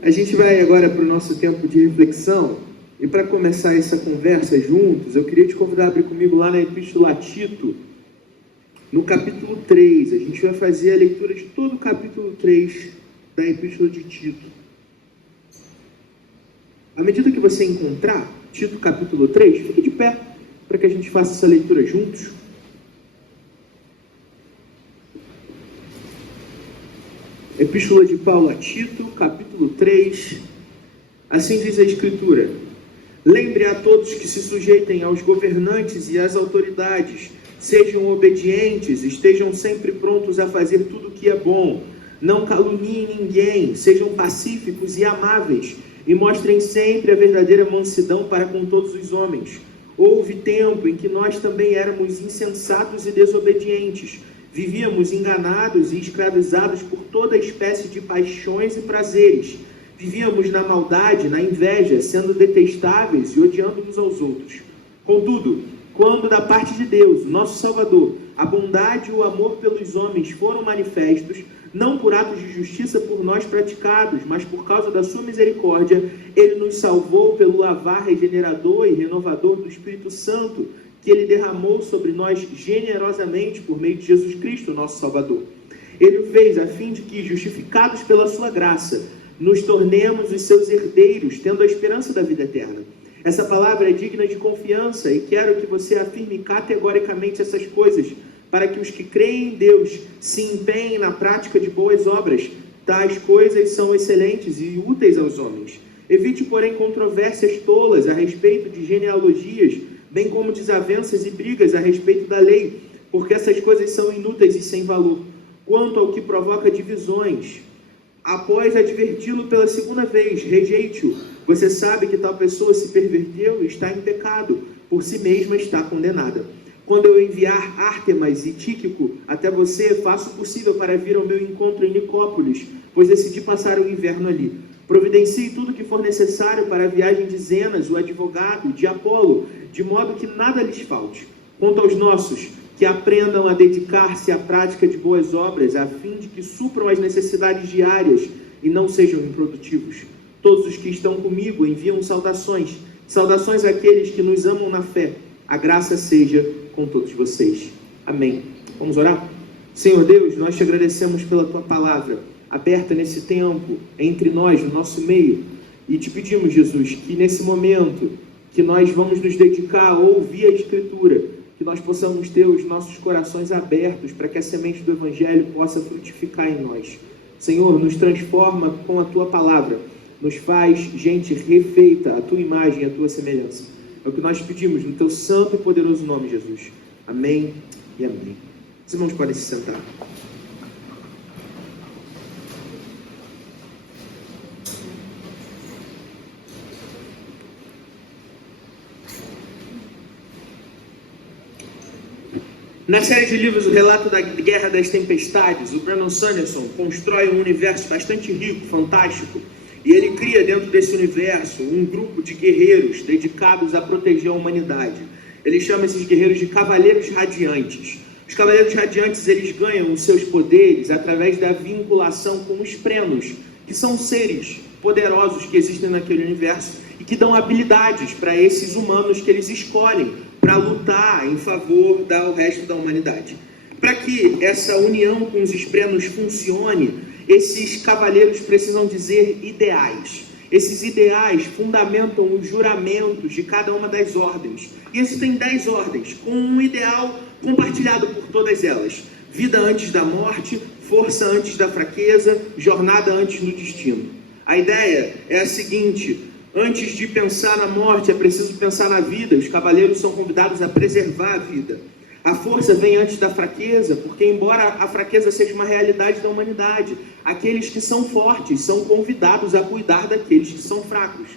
A gente vai agora para o nosso tempo de reflexão, e para começar essa conversa juntos, eu queria te convidar a abrir comigo lá na Epístola a Tito, no capítulo 3. A gente vai fazer a leitura de todo o capítulo 3 da Epístola de Tito. À medida que você encontrar Tito capítulo 3, fique de pé para que a gente faça essa leitura juntos. Epístola de Paulo a Tito, capítulo 3, assim diz a Escritura: lembre a todos que se sujeitem aos governantes e às autoridades, sejam obedientes, estejam sempre prontos a fazer tudo o que é bom, não caluniem ninguém, sejam pacíficos e amáveis, e mostrem sempre a verdadeira mansidão para com todos os homens. Houve tempo em que nós também éramos insensatos e desobedientes, vivíamos enganados e escravizados por toda espécie de paixões e prazeres. Vivíamos na maldade, na inveja, sendo detestáveis e odiando uns aos outros. Contudo, quando da parte de Deus, nosso Salvador, a bondade e o amor pelos homens foram manifestos, não por atos de justiça por nós praticados, mas por causa da sua misericórdia, Ele nos salvou pelo lavar regenerador e renovador do Espírito Santo, que Ele derramou sobre nós generosamente por meio de Jesus Cristo, nosso Salvador. Ele o fez a fim de que, justificados pela sua graça, nos tornemos os seus herdeiros, tendo a esperança da vida eterna. Essa palavra é digna de confiança e quero que você afirme categoricamente essas coisas, para que os que creem em Deus se empenhem na prática de boas obras. Tais coisas são excelentes e úteis aos homens. Evite, porém, controvérsias tolas a respeito de genealogias, bem como desavenças e brigas a respeito da lei, porque essas coisas são inúteis e sem valor. Quanto ao que provoca divisões, após adverti-lo pela segunda vez, rejeite-o. Você sabe que tal pessoa se perverteu e está em pecado, por si mesma está condenada. Quando eu enviar Ártemas e Tíquico até você, faço o possível para vir ao meu encontro em Nicópolis, pois decidi passar o inverno ali. Providencie tudo que for necessário para a viagem de Zenas, o advogado, de Apolo, de modo que nada lhes falte. Quanto aos nossos, que aprendam a dedicar-se à prática de boas obras, a fim de que supram as necessidades diárias e não sejam improdutivos. Todos os que estão comigo enviam saudações. Saudações àqueles que nos amam na fé. A graça seja com todos vocês. Amém. Vamos orar? Senhor Deus, nós te agradecemos pela tua palavra, aberta nesse tempo, entre nós, no nosso meio. E te pedimos, Jesus, que nesse momento que nós vamos nos dedicar a ouvir a Escritura, que nós possamos ter os nossos corações abertos para que a semente do Evangelho possa frutificar em nós. Senhor, nos transforma com a tua palavra, nos faz gente refeita à tua imagem e à tua semelhança. É o que nós pedimos no teu santo e poderoso nome, Jesus. Amém e amém. Os irmãos podem se sentar. Na série de livros O Relato da Guerra das Tempestades, o Brandon Sanderson constrói um universo bastante rico, fantástico, e ele cria dentro desse universo um grupo de guerreiros dedicados a proteger a humanidade. Ele chama esses guerreiros de Cavaleiros Radiantes. Os Cavaleiros Radiantes, eles ganham os seus poderes através da vinculação com os Prenos, que são seres poderosos que existem naquele universo e que dão habilidades para esses humanos que eles escolhem para lutar em favor do resto da humanidade. Para que essa união com os Esprenos funcione, esses cavaleiros precisam dizer ideais. Esses ideais fundamentam os juramentos de cada uma das ordens. E existem 10 ordens, com um ideal compartilhado por todas elas: vida antes da morte, força antes da fraqueza, jornada antes do destino. A ideia é a seguinte: antes de pensar na morte, é preciso pensar na vida. Os cavaleiros são convidados a preservar a vida. A força vem antes da fraqueza, porque embora a fraqueza seja uma realidade da humanidade, aqueles que são fortes são convidados a cuidar daqueles que são fracos.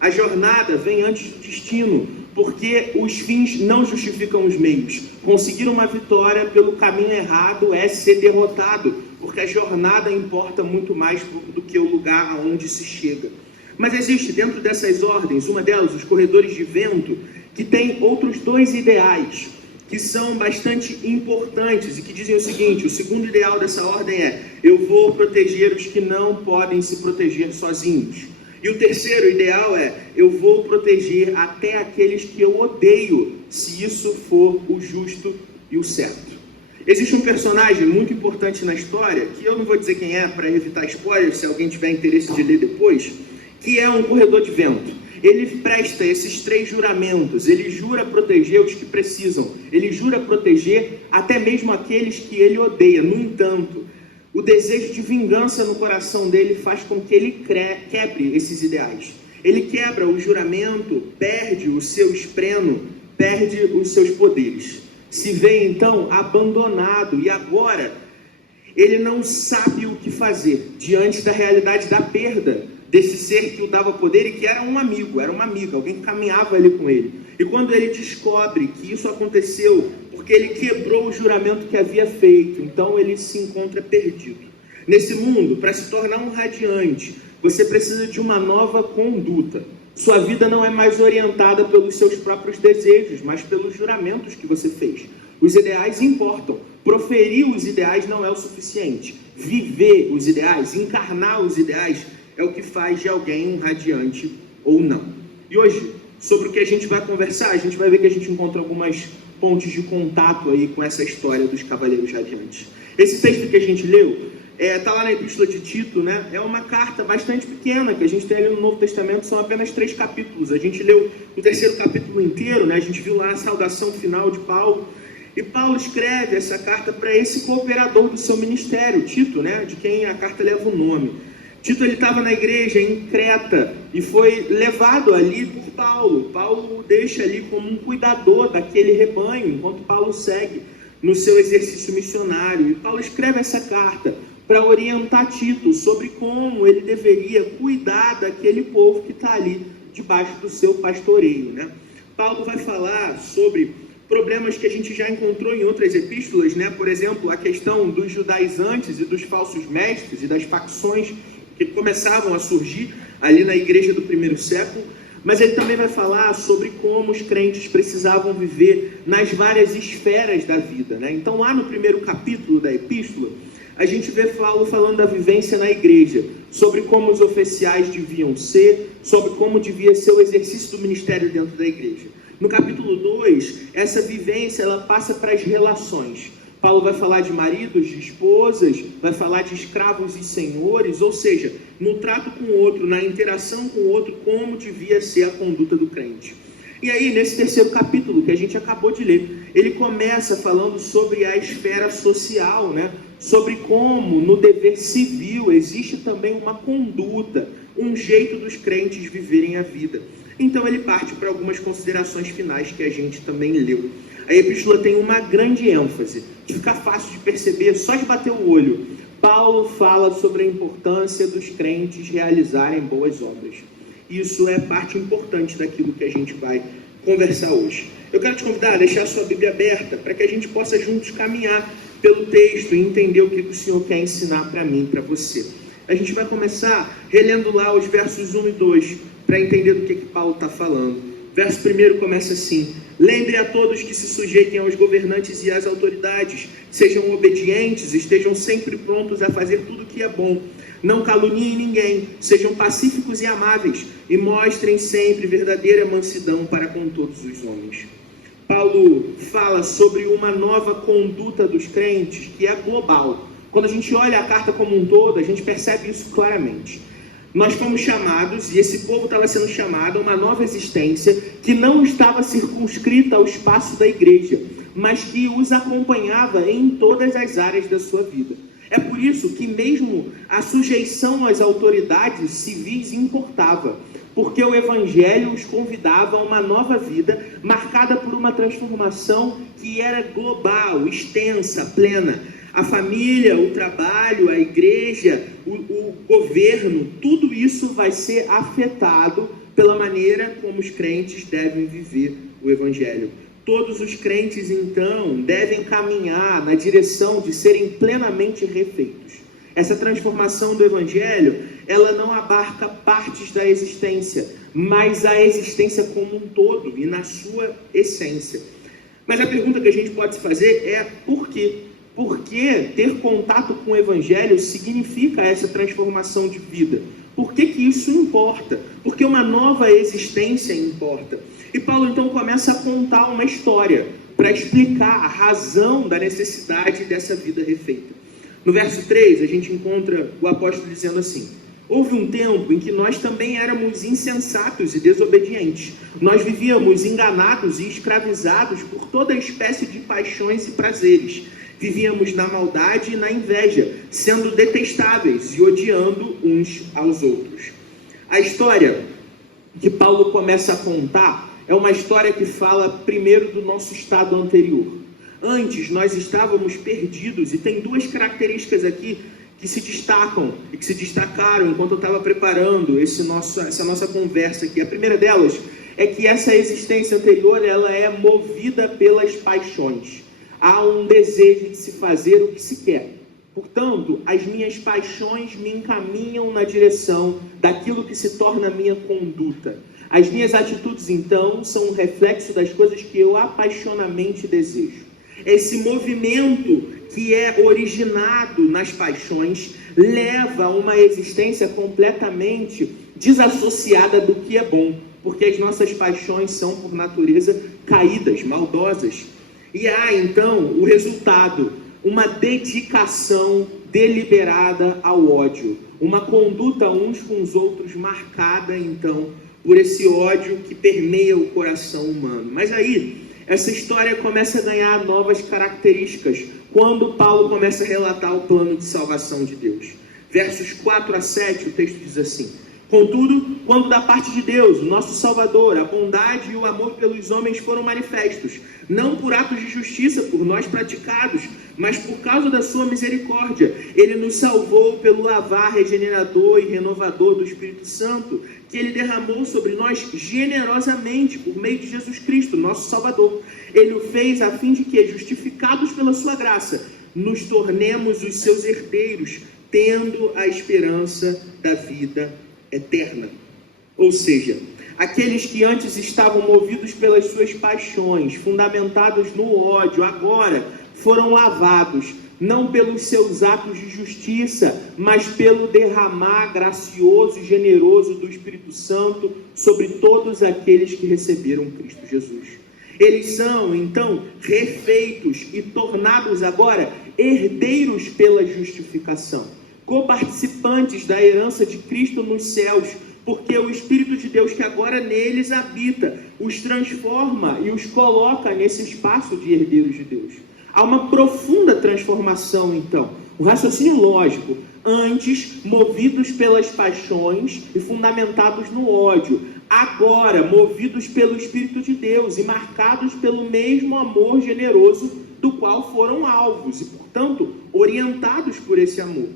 A jornada vem antes do destino, porque os fins não justificam os meios. Conseguir uma vitória pelo caminho errado é ser derrotado, porque a jornada importa muito mais do que o lugar aonde se chega. Mas existe dentro dessas ordens, uma delas, os corredores de vento, que tem outros 2 ideais. que são bastante importantes e que dizem o seguinte: o segundo ideal dessa ordem é: eu vou proteger os que não podem se proteger sozinhos. E o terceiro ideal é: eu vou proteger até aqueles que eu odeio, se isso for o justo e o certo. Existe um personagem muito importante na história, que eu não vou dizer quem é para evitar spoilers, se alguém tiver interesse de ler depois, que é um corredor de vento. Ele presta esses 3 juramentos. Ele jura proteger os que precisam. Ele jura proteger até mesmo aqueles que ele odeia. No entanto, o desejo de vingança no coração dele faz com que ele quebre esses ideais. Ele quebra o juramento, perde o seu espreno, perde os seus poderes. Se vê então abandonado e agora ele não sabe o que fazer diante da realidade da perda desse ser que o dava poder e que era um amigo, era uma amiga, alguém que caminhava ali com ele. E quando ele descobre que isso aconteceu porque ele quebrou o juramento que havia feito, então ele se encontra perdido. Nesse mundo, para se tornar um radiante, você precisa de uma nova conduta. Sua vida não é mais orientada pelos seus próprios desejos, mas pelos juramentos que você fez. Os ideais importam. Proferir os ideais não é o suficiente. Viver os ideais, encarnar os ideais, é o que faz de alguém um radiante ou não. E hoje, sobre o que a gente vai conversar, a gente vai ver que a gente encontra algumas pontes de contato aí com essa história dos cavaleiros radiantes. Esse texto que a gente leu, está lá na Epístola de Tito, né? É uma carta bastante pequena que a gente tem ali no Novo Testamento, são apenas 3 capítulos. A gente leu o 3º capítulo inteiro, né? A gente viu lá a saudação final de Paulo. E Paulo escreve essa carta para esse cooperador do seu ministério, Tito, né? De quem a carta leva o nome. Tito estava na igreja em Creta e foi levado ali por Paulo. Paulo o deixa ali como um cuidador daquele rebanho, enquanto Paulo segue no seu exercício missionário. E Paulo escreve essa carta para orientar Tito sobre como ele deveria cuidar daquele povo que está ali debaixo do seu pastoreio, né? Paulo vai falar sobre problemas que a gente já encontrou em outras epístolas, né? Por exemplo, a questão dos judaizantes e dos falsos mestres e das facções que começavam a surgir ali na igreja do primeiro século, mas ele também vai falar sobre como os crentes precisavam viver nas várias esferas da vida, né? Então, lá no primeiro capítulo da epístola, a gente vê Paulo falando da vivência na igreja, sobre como os oficiais deviam ser, sobre como devia ser o exercício do ministério dentro da igreja. No capítulo 2, essa vivência ela passa para as relações. Paulo vai falar de maridos, de esposas, vai falar de escravos e senhores, ou seja, no trato com o outro, na interação com o outro, como devia ser a conduta do crente. E aí, nesse 3º capítulo que a gente acabou de ler, ele começa falando sobre a esfera social, né? Sobre como no dever civil existe também uma conduta, um jeito dos crentes viverem a vida. Então ele parte para algumas considerações finais que a gente também leu. A epístola tem uma grande ênfase, que fica fácil de perceber só de bater o olho. Paulo fala sobre a importância dos crentes realizarem boas obras. Isso é parte importante daquilo que a gente vai conversar hoje. Eu quero te convidar a deixar a sua Bíblia aberta para que a gente possa juntos caminhar pelo texto e entender o que o Senhor quer ensinar para mim e para você. A gente vai começar relendo lá os versos 1 e 2 para entender do que Paulo está falando. Verso 1 começa assim: lembre a todos que se sujeitem aos governantes e às autoridades, sejam obedientes, estejam sempre prontos a fazer tudo o que é bom. Não caluniem ninguém, sejam pacíficos e amáveis, e mostrem sempre verdadeira mansidão para com todos os homens. Paulo fala sobre uma nova conduta dos crentes que é global. Quando a gente olha a carta como um todo, a gente percebe isso claramente. Nós fomos chamados, e esse povo estava sendo chamado a uma nova existência que não estava circunscrita ao espaço da igreja, mas que os acompanhava em todas as áreas da sua vida. É por isso que mesmo a sujeição às autoridades civis importava, porque o Evangelho os convidava a uma nova vida marcada por uma transformação que era global, extensa, plena. A família, o trabalho, a igreja, o governo, tudo isso vai ser afetado pela maneira como os crentes devem viver o Evangelho. Todos os crentes, então, devem caminhar na direção de serem plenamente refeitos. Essa transformação do Evangelho, ela não abarca partes da existência, mas a existência como um todo e na sua essência. Mas a pergunta que a gente pode se fazer é por quê? Por que ter contato com o Evangelho significa essa transformação de vida? Por que isso importa? Porque uma nova existência importa. E Paulo então começa a contar uma história para explicar a razão da necessidade dessa vida refeita. No verso 3, a gente encontra o apóstolo dizendo assim: houve um tempo em que nós também éramos insensatos e desobedientes. Nós vivíamos enganados e escravizados por toda espécie de paixões e prazeres. Vivíamos na maldade e na inveja, sendo detestáveis e odiando uns aos outros. A história que Paulo começa a contar é uma história que fala primeiro do nosso estado anterior. Antes nós estávamos perdidos, e tem duas características aqui que se destacam e que se destacaram enquanto eu estava preparando essa nossa conversa aqui. A primeira delas é que essa existência anterior ela é movida pelas paixões. Há um desejo de se fazer o que se quer. Portanto, as minhas paixões me encaminham na direção daquilo que se torna minha conduta. As minhas atitudes, então, são um reflexo das coisas que eu apaixonadamente desejo. Esse movimento que é originado nas paixões leva a uma existência completamente desassociada do que é bom, porque as nossas paixões são, por natureza, caídas, maldosas. E há, então, o resultado, uma dedicação deliberada ao ódio, uma conduta uns com os outros marcada, então, por esse ódio que permeia o coração humano. Mas aí, essa história começa a ganhar novas características quando Paulo começa a relatar o plano de salvação de Deus. Versos 4 a 7, o texto diz assim: contudo, quando da parte de Deus, o nosso Salvador, a bondade e o amor pelos homens foram manifestos, não por atos de justiça por nós praticados, mas por causa da sua misericórdia, ele nos salvou pelo lavar regenerador e renovador do Espírito Santo, que ele derramou sobre nós generosamente por meio de Jesus Cristo, nosso Salvador. Ele o fez a fim de que, justificados pela sua graça, nos tornemos os seus herdeiros, tendo a esperança da vida eterna. Ou seja, aqueles que antes estavam movidos pelas suas paixões, fundamentados no ódio, agora foram lavados, não pelos seus atos de justiça, mas pelo derramar gracioso e generoso do Espírito Santo sobre todos aqueles que receberam Cristo Jesus. Eles são, então, refeitos e tornados agora herdeiros pela justificação, coparticipantes da herança de Cristo nos céus, porque o Espírito de Deus que agora neles habita, os transforma e os coloca nesse espaço de herdeiros de Deus. Há uma profunda transformação, então. O raciocínio lógico, antes movidos pelas paixões e fundamentados no ódio, agora movidos pelo Espírito de Deus e marcados pelo mesmo amor generoso do qual foram alvos e, portanto, orientados por esse amor.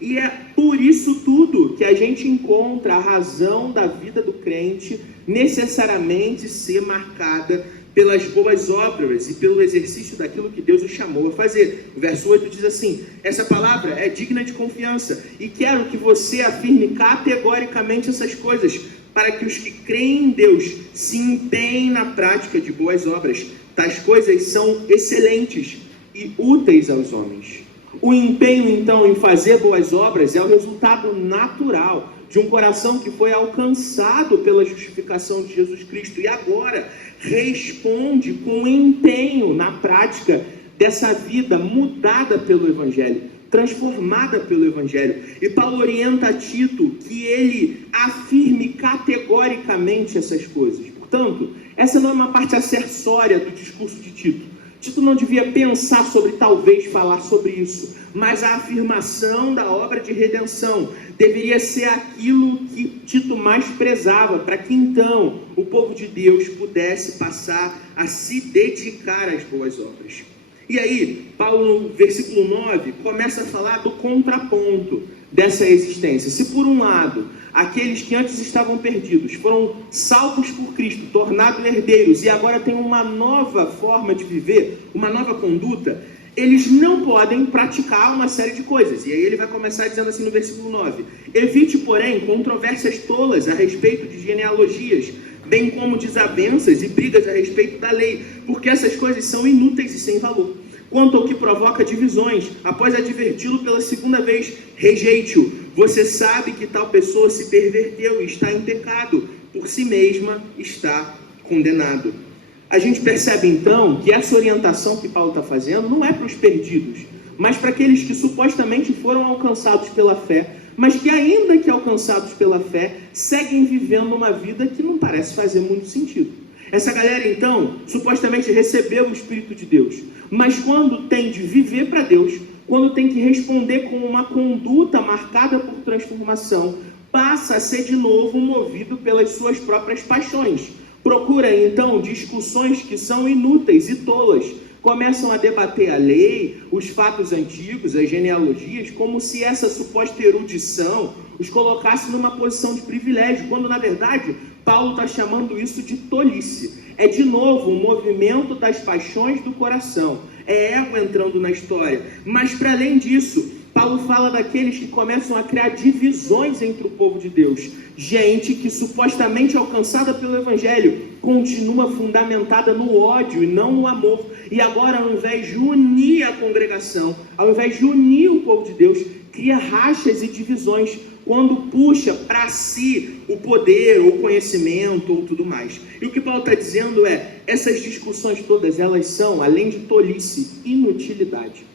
E é por isso tudo que a gente encontra a razão da vida do crente necessariamente ser marcada pelas boas obras e pelo exercício daquilo que Deus o chamou a fazer. O verso 8 diz assim: essa palavra é digna de confiança e quero que você afirme categoricamente essas coisas, para que os que creem em Deus se empenhem na prática de boas obras. Tais coisas são excelentes e úteis aos homens. O empenho, então, em fazer boas obras é o resultado natural de um coração que foi alcançado pela justificação de Jesus Cristo e agora responde com empenho na prática dessa vida mudada pelo Evangelho, transformada pelo Evangelho. E Paulo orienta a Tito que ele afirme categoricamente essas coisas. Portanto, essa não é uma parte acessória do discurso de Tito. Tito não devia pensar sobre talvez falar sobre isso, mas a afirmação da obra de redenção deveria ser aquilo que Tito mais prezava, para que então o povo de Deus pudesse passar a se dedicar às boas obras. E aí, Paulo, no versículo 9, começa a falar do contraponto dessa existência. Se por um lado, aqueles que antes estavam perdidos foram salvos por Cristo, tornados herdeiros e agora têm uma nova forma de viver, uma nova conduta, eles não podem praticar uma série de coisas. E aí ele vai começar dizendo assim no versículo 9: evite, porém, controvérsias tolas a respeito de genealogias, bem como desavenças e brigas a respeito da lei, porque essas coisas são inúteis e sem valor. Quanto ao que provoca divisões, após adverti-lo pela segunda vez, rejeite-o. Você sabe que tal pessoa se perverteu e está em pecado, por si mesma está condenado. A gente percebe então que essa orientação que Paulo está fazendo não é para os perdidos, mas para aqueles que supostamente foram alcançados pela fé, mas que ainda que alcançados pela fé, seguem vivendo uma vida que não parece fazer muito sentido. Essa galera então, supostamente recebeu o Espírito de Deus, mas quando tem de viver para Deus, quando tem que responder com uma conduta marcada por transformação, passa a ser de novo movido pelas suas próprias paixões. Procura então discussões que são inúteis e tolas. Começam a debater a lei, os fatos antigos, as genealogias, como se essa suposta erudição os colocasse numa posição de privilégio, quando na verdade Paulo está chamando isso de tolice. É de novo um movimento das paixões do coração, é ego entrando na história. Mas para além disso, Paulo fala daqueles que começam a criar divisões entre o povo de Deus. Gente que supostamente alcançada pelo Evangelho continua fundamentada no ódio e não no amor. E agora, ao invés de unir a congregação, ao invés de unir o povo de Deus, cria rachas e divisões quando puxa para si o poder, ou o conhecimento, ou tudo mais. E o que Paulo está dizendo é, essas discussões todas, elas são, além de tolice, inutilidade.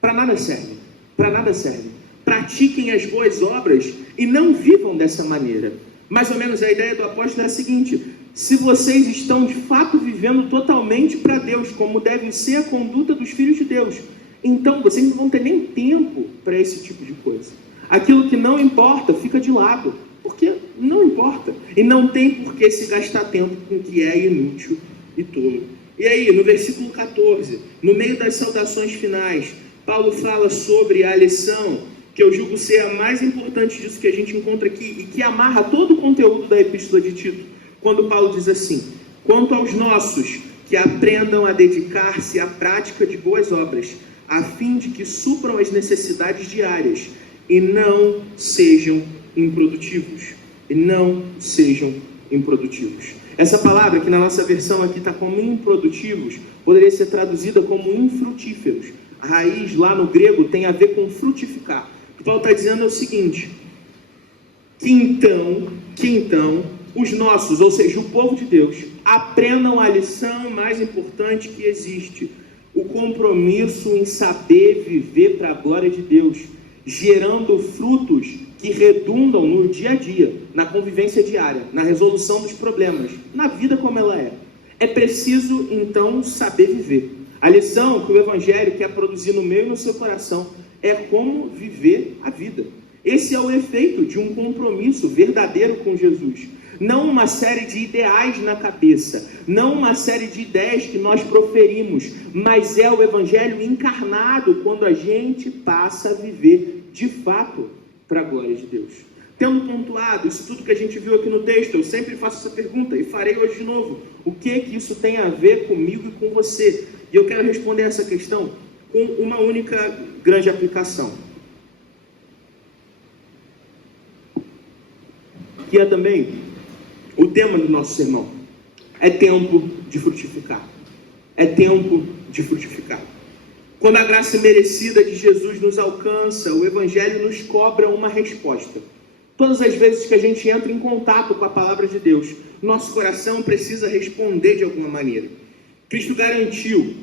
Para nada serve. Para nada serve. Pratiquem as boas obras e não vivam dessa maneira. Mais ou menos a ideia do apóstolo é a seguinte: se vocês estão de fato vivendo totalmente para Deus, como deve ser a conduta dos filhos de Deus, então vocês não vão ter nem tempo para esse tipo de coisa. Aquilo que não importa fica de lado, porque não importa. E não tem por que se gastar tempo com o que é inútil e tolo. E aí, no versículo 14, no meio das saudações finais, Paulo fala sobre a lição, que eu julgo ser a mais importante disso que a gente encontra aqui, e que amarra todo o conteúdo da epístola de Tito, quando Paulo diz assim: quanto aos nossos, que aprendam a dedicar-se à prática de boas obras, a fim de que supram as necessidades diárias, e não sejam improdutivos. E não sejam improdutivos. Essa palavra, que na nossa versão aqui está como improdutivos, poderia ser traduzida como infrutíferos. A raiz lá no grego tem a ver com frutificar. O que Paulo está dizendo é o seguinte: que então os nossos, ou seja, o povo de Deus, aprendam a lição mais importante que existe: o compromisso em saber viver para a glória de Deus, gerando frutos que redundam no dia a dia, na convivência diária, na resolução dos problemas, na vida como ela é. É preciso então saber viver. A lição que o Evangelho quer produzir no meu e no seu coração é como viver a vida. Esse é o efeito de um compromisso verdadeiro com Jesus. Não uma série de ideais na cabeça, não uma série de ideias que nós proferimos, mas é o Evangelho encarnado quando a gente passa a viver de fato para a glória de Deus. Tendo pontuado isso tudo que a gente viu aqui no texto, eu sempre faço essa pergunta e farei hoje de novo: o que isso tem a ver comigo e com você? E eu quero responder essa questão com uma única grande aplicação, que é também o tema do nosso sermão. É tempo de frutificar. É tempo de frutificar. Quando a graça merecida de Jesus nos alcança, o Evangelho nos cobra uma resposta. Todas as vezes que a gente entra em contato com a palavra de Deus, nosso coração precisa responder de alguma maneira. Cristo garantiu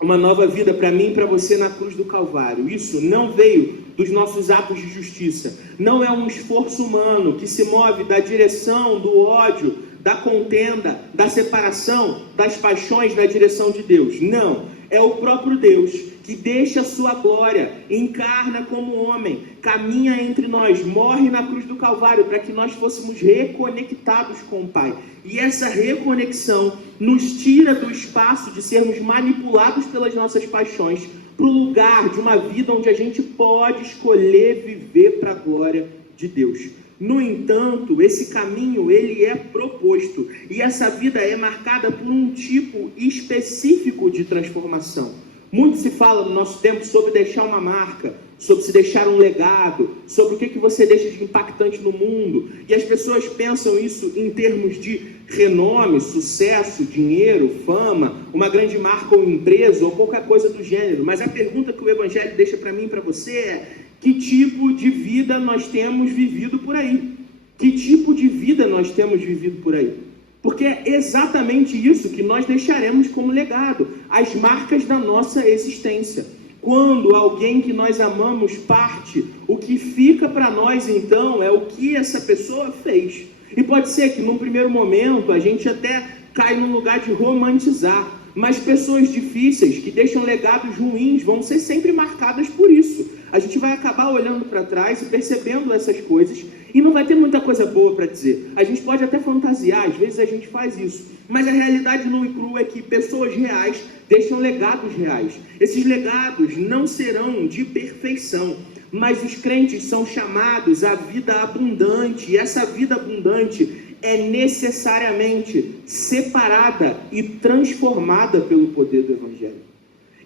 uma nova vida para mim e para você na cruz do Calvário. Isso não veio dos nossos atos de justiça. Não é um esforço humano que se move da direção do ódio, da contenda, da separação, das paixões na direção de Deus. Não. É o próprio Deus que deixa a sua glória, encarna como homem, caminha entre nós, morre na cruz do Calvário para que nós fôssemos reconectados com o Pai. E essa reconexão nos tira do espaço de sermos manipulados pelas nossas paixões para o lugar de uma vida onde a gente pode escolher viver para a glória de Deus. No entanto, esse caminho ele é proposto e essa vida é marcada por um tipo específico de transformação. Muito se fala no nosso tempo sobre deixar uma marca, sobre se deixar um legado, sobre o que você deixa de impactante no mundo. E as pessoas pensam isso em termos de renome, sucesso, dinheiro, fama, uma grande marca ou empresa ou qualquer coisa do gênero. Mas a pergunta que o Evangelho deixa para mim e para você é: que tipo de vida nós temos vivido por aí? Que tipo de vida nós temos vivido por aí? Porque é exatamente isso que nós deixaremos como legado, as marcas da nossa existência. Quando alguém que nós amamos parte, o que fica para nós então é o que essa pessoa fez. E pode ser que num primeiro momento a gente até cai num lugar de romantizar, mas pessoas difíceis que deixam legados ruins vão ser sempre marcadas por isso. A gente vai acabar olhando para trás e percebendo essas coisas e não vai ter muita coisa boa para dizer. A gente pode até fantasiar, às vezes a gente faz isso, mas a realidade nua e crua é que pessoas reais deixam legados reais. Esses legados não serão de perfeição, mas os crentes são chamados à vida abundante, e essa vida abundante é necessariamente separada e transformada pelo poder do Evangelho.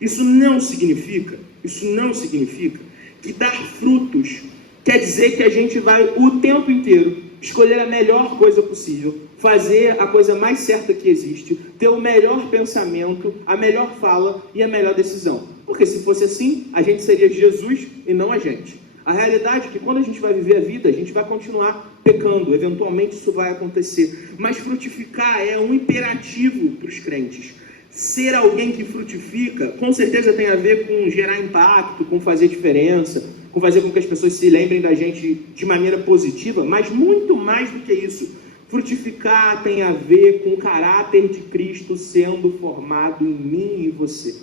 Isso não significa que dar frutos quer dizer que a gente vai o tempo inteiro escolher a melhor coisa possível, fazer a coisa mais certa que existe, ter o melhor pensamento, a melhor fala e a melhor decisão. Porque se fosse assim, a gente seria Jesus e não a gente. A realidade é que quando a gente vai viver a vida, a gente vai continuar pecando, eventualmente isso vai acontecer. Mas frutificar é um imperativo para os crentes. Ser alguém que frutifica, com certeza tem a ver com gerar impacto, com fazer diferença, com fazer com que as pessoas se lembrem da gente de maneira positiva, mas muito mais do que isso. Frutificar tem a ver com o caráter de Cristo sendo formado em mim e em você.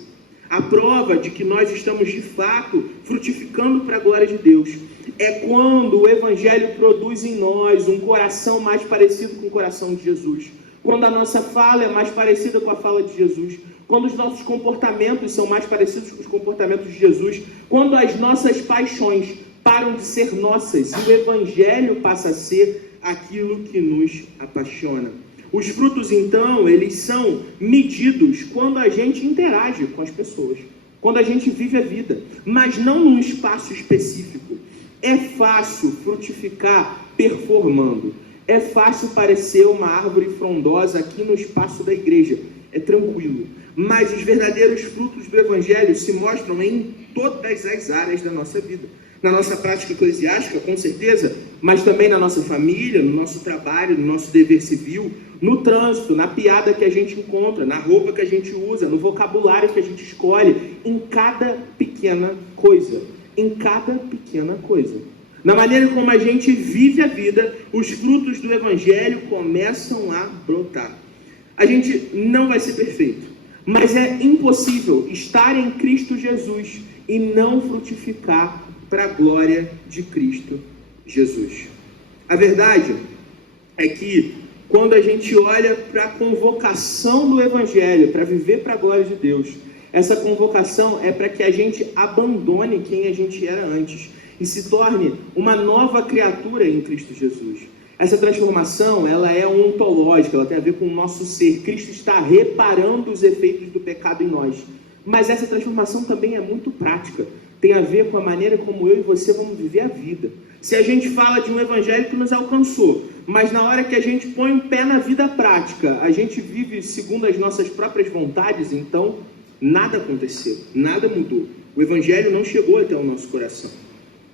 A prova de que nós estamos de fato frutificando para a glória de Deus é quando o Evangelho produz em nós um coração mais parecido com o coração de Jesus. Quando a nossa fala é mais parecida com a fala de Jesus, quando os nossos comportamentos são mais parecidos com os comportamentos de Jesus, quando as nossas paixões param de ser nossas e o Evangelho passa a ser aquilo que nos apaixona. Os frutos, então, eles são medidos quando a gente interage com as pessoas, quando a gente vive a vida, mas não num espaço específico. É fácil frutificar performando. É fácil parecer uma árvore frondosa aqui no espaço da igreja. É tranquilo. Mas os verdadeiros frutos do Evangelho se mostram em todas as áreas da nossa vida. Na nossa prática eclesiástica, com certeza, mas também na nossa família, no nosso trabalho, no nosso dever civil, no trânsito, na piada que a gente encontra, na roupa que a gente usa, no vocabulário que a gente escolhe, em cada pequena coisa. Em cada pequena coisa. Na maneira como a gente vive a vida, os frutos do Evangelho começam a brotar. A gente não vai ser perfeito, mas é impossível estar em Cristo Jesus e não frutificar para a glória de Cristo Jesus. A verdade é que quando a gente olha para a convocação do Evangelho, para viver para a glória de Deus, essa convocação é para que a gente abandone quem a gente era antes e se torne uma nova criatura em Cristo Jesus. Essa transformação, ela é ontológica, ela tem a ver com o nosso ser. Cristo está reparando os efeitos do pecado em nós. Mas essa transformação também é muito prática. Tem a ver com a maneira como eu e você vamos viver a vida. Se a gente fala de um evangelho que nos alcançou, mas na hora que a gente põe o pé na vida prática, a gente vive segundo as nossas próprias vontades, então nada aconteceu, nada mudou. O evangelho não chegou até o nosso coração.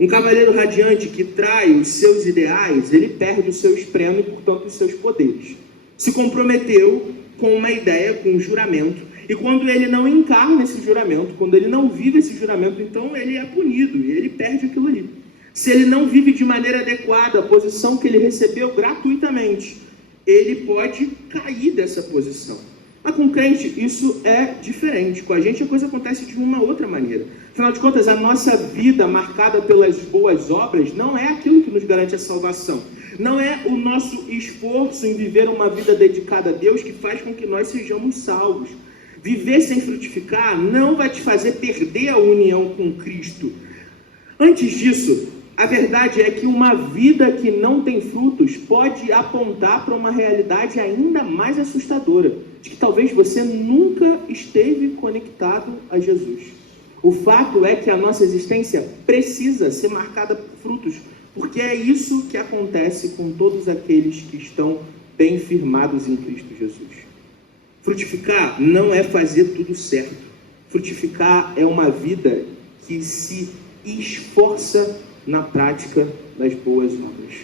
Um cavaleiro radiante que trai os seus ideais, ele perde o seu espremo e, portanto, os seus poderes. Se comprometeu com uma ideia, com um juramento, e quando ele não encarna esse juramento, quando ele não vive esse juramento, então ele é punido e ele perde aquilo ali. Se ele não vive de maneira adequada a posição que ele recebeu gratuitamente, ele pode cair dessa posição. Mas com o crente isso é diferente. Com a gente a coisa acontece de uma outra maneira. Afinal de contas, a nossa vida marcada pelas boas obras não é aquilo que nos garante a salvação. Não é o nosso esforço em viver uma vida dedicada a Deus que faz com que nós sejamos salvos. Viver sem frutificar não vai te fazer perder a união com Cristo. Antes disso, a verdade é que uma vida que não tem frutos pode apontar para uma realidade ainda mais assustadora, de que talvez você nunca esteve conectado a Jesus. O fato é que a nossa existência precisa ser marcada por frutos, porque é isso que acontece com todos aqueles que estão bem firmados em Cristo Jesus. Frutificar não é fazer tudo certo. Frutificar é uma vida que se esforça na prática das boas obras.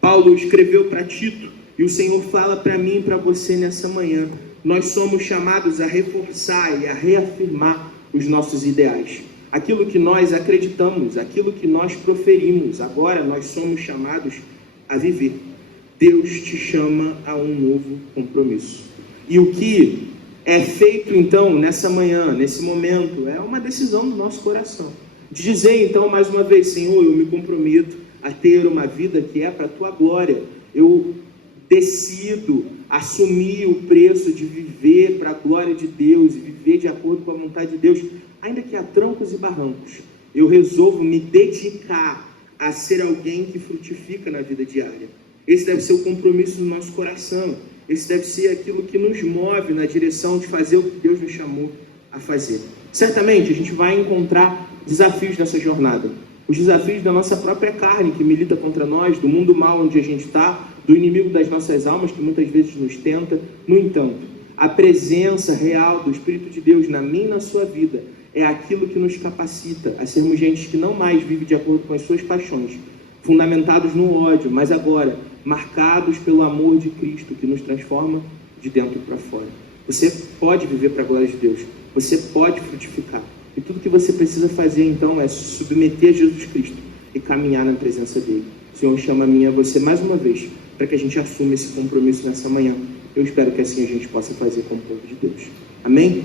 Paulo escreveu para Tito, e o Senhor fala para mim e para você nessa manhã. Nós somos chamados a reforçar e a reafirmar os nossos ideais. Aquilo que nós acreditamos, aquilo que nós proferimos, agora nós somos chamados a viver. Deus te chama a um novo compromisso. E o que é feito então nessa manhã, nesse momento, é uma decisão do nosso coração. De dizer então mais uma vez, Senhor, eu me comprometo a ter uma vida que é para a tua glória. Eu decido assumir o preço de viver para a glória de Deus e viver de acordo com a vontade de Deus, ainda que há trancos e barrancos. Eu resolvo me dedicar a ser alguém que frutifica na vida diária. Esse deve ser o compromisso do nosso coração. Esse deve ser aquilo que nos move na direção de fazer o que Deus nos chamou a fazer. Certamente a gente vai encontrar desafios nessa jornada. Os desafios da nossa própria carne que milita contra nós, do mundo mal onde a gente está, do inimigo das nossas almas que muitas vezes nos tenta. No entanto, a presença real do Espírito de Deus na minha e na sua vida é aquilo que nos capacita a sermos gente que não mais vive de acordo com as suas paixões, fundamentados no ódio, mas agora marcados pelo amor de Cristo que nos transforma de dentro para fora. Você pode viver para a glória de Deus, você pode frutificar. E tudo que você precisa fazer então é se submeter a Jesus Cristo e caminhar na presença dele. O Senhor chama a mim e a você mais uma vez para que a gente assuma esse compromisso nessa manhã. Eu espero que assim a gente possa fazer como povo de Deus. Amém?